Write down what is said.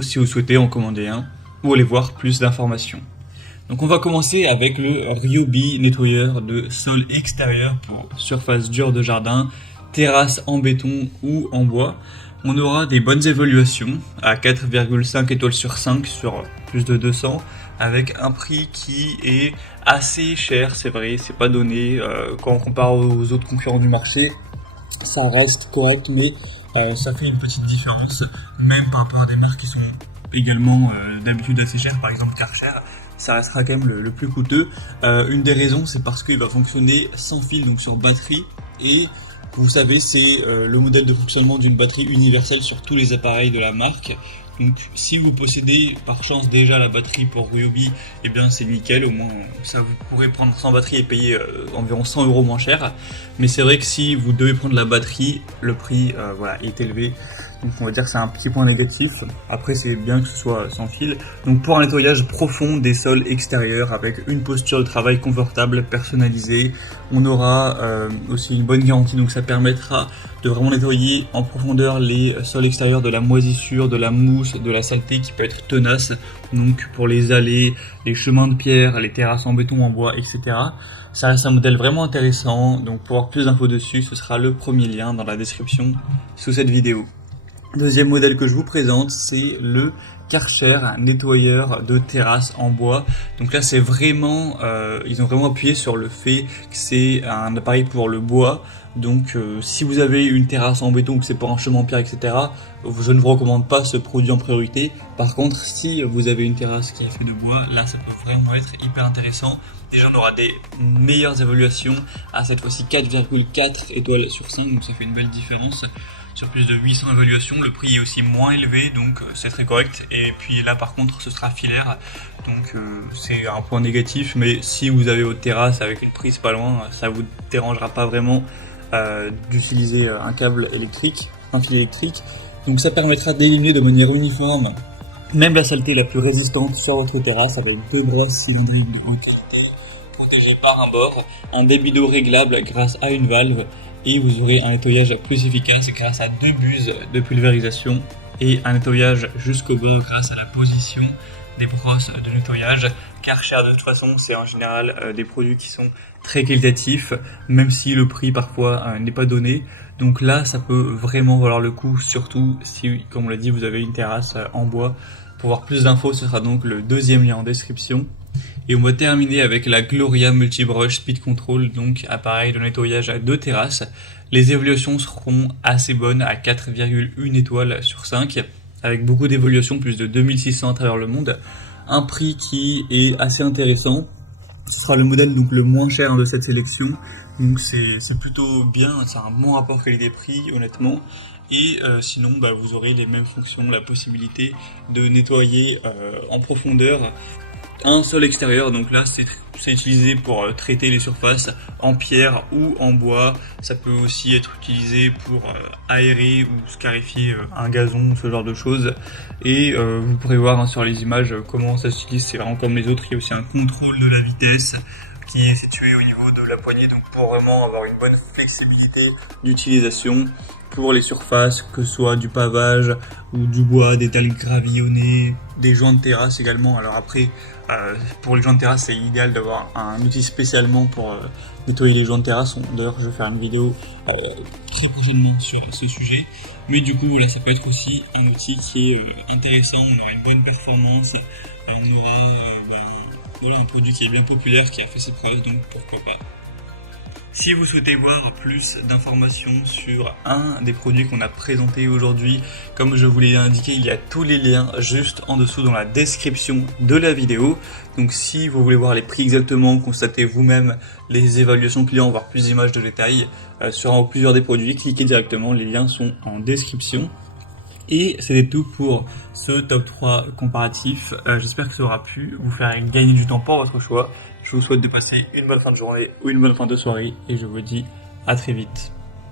si vous souhaitez en commander un ou aller voir plus d'informations. Donc on va commencer avec le Ryobi nettoyeur de sol extérieur pour surface dure de jardin, terrasse en béton ou en bois. On aura des bonnes évaluations à 4,5 étoiles sur 5 sur plus de 200 avec un prix qui est assez cher, c'est vrai, c'est pas donné quand on compare aux autres concurrents du marché. Ça reste correct, mais ça fait une petite différence, même par rapport à des marques qui sont également d'habitude assez chères, par exemple Karcher, ça restera quand même le plus coûteux. Une des raisons, c'est parce qu'il va fonctionner sans fil, donc sur batterie, et vous savez, c'est le modèle de fonctionnement d'une batterie universelle sur tous les appareils de la marque. Donc si vous possédez par chance déjà la batterie pour Ryobi, eh bien c'est nickel, au moins ça vous pourrez prendre sans batterie et payer environ 100 € moins cher. Mais c'est vrai que si vous devez prendre la batterie, le prix est élevé. Donc on va dire que c'est un petit point négatif. Après c'est bien que ce soit sans fil. Donc pour un nettoyage profond des sols extérieurs avec une posture de travail confortable, personnalisée, on aura aussi une bonne garantie. Donc ça permettra de vraiment nettoyer en profondeur les sols extérieurs de la moisissure, de la mousse, de la saleté qui peut être tenace. Donc pour les allées, les chemins de pierre, les terrasses en béton, en bois, etc. Ça reste un modèle vraiment intéressant. Donc pour avoir plus d'infos dessus, ce sera le premier lien dans la description sous cette vidéo. Deuxième modèle que je vous présente, c'est le Karcher nettoyeur de terrasse en bois. Donc là, c'est vraiment, ils ont vraiment appuyé sur le fait que c'est un appareil pour le bois. Donc si vous avez une terrasse en béton, que c'est pour un chemin en pierre, etc., je ne vous recommande pas ce produit en priorité. Par contre, si vous avez une terrasse qui est faite de bois, là, ça peut vraiment être hyper intéressant. Déjà, on aura des meilleures évaluations à cette fois-ci 4,4 étoiles sur 5, donc ça fait une belle différence. Sur plus de 800 évaluations, le prix est aussi moins élevé, donc c'est très correct. Et puis là par contre ce sera filaire, donc c'est un point négatif, mais si vous avez votre terrasse avec une prise pas loin, ça vous dérangera pas vraiment d'utiliser un câble électrique, un fil électrique. Donc ça permettra d'éliminer de manière uniforme même la saleté la plus résistante sur votre terrasse avec deux brosses cylindriques en qualité, protégées par un bord, un débit d'eau réglable grâce à une valve, et vous aurez un nettoyage plus efficace grâce à deux buses de pulvérisation et un nettoyage jusqu'au bord grâce à la position des brosses de nettoyage. Karcher de toute façon c'est en général des produits qui sont très qualitatifs, même si le prix parfois n'est pas donné. Donc là ça peut vraiment valoir le coup, surtout si, comme on l'a dit, vous avez une terrasse en bois. Pour voir plus d'infos, ce sera donc le deuxième lien en description. Et on va terminer avec la Gloria Multibrush Speed Control, donc appareil de nettoyage à deux terrasses. Les évaluations seront assez bonnes à 4,1 étoiles sur 5, avec beaucoup d'évaluations, plus de 2600 à travers le monde. Un prix qui est assez intéressant. Ce sera le modèle donc le moins cher de cette sélection, donc c'est plutôt bien, c'est un bon rapport qualité-prix honnêtement. Et sinon vous aurez les mêmes fonctions, la possibilité de nettoyer en profondeur un sol extérieur. Donc là c'est utilisé pour traiter les surfaces en pierre ou en bois. Ça peut aussi être utilisé pour aérer ou scarifier un gazon, ce genre de choses. Et vous pourrez voir sur les images comment ça s'utilise, c'est vraiment comme les autres. Il y a aussi un contrôle de la vitesse qui est situé au niveau de la poignée, donc pour vraiment avoir une bonne flexibilité d'utilisation pour les surfaces, que ce soit du pavage ou du bois, des dalles gravillonnées, des joints de terrasse également. Alors après, pour les joints de terrasse, c'est idéal d'avoir un outil spécialement pour nettoyer les joints de terrasse. D'ailleurs, je vais faire une vidéo très prochainement sur ce sujet. Mais du coup, voilà, ça peut être aussi un outil qui est intéressant. On aura une bonne performance. On aura un produit qui est bien populaire, qui a fait ses preuves, donc pourquoi pas. Si vous souhaitez voir plus d'informations sur un des produits qu'on a présenté aujourd'hui, comme je vous l'ai indiqué, il y a tous les liens juste en dessous dans la description de la vidéo. Donc si vous voulez voir les prix exactement, constater vous-même les évaluations clients, voir plus d'images de détails sur un ou plusieurs des produits, cliquez directement, les liens sont en description. Et c'était tout pour ce top 3 comparatif. J'espère que ça aura pu vous faire gagner du temps pour votre choix. Je vous souhaite de passer une bonne fin de journée ou une bonne fin de soirée et je vous dis à très vite.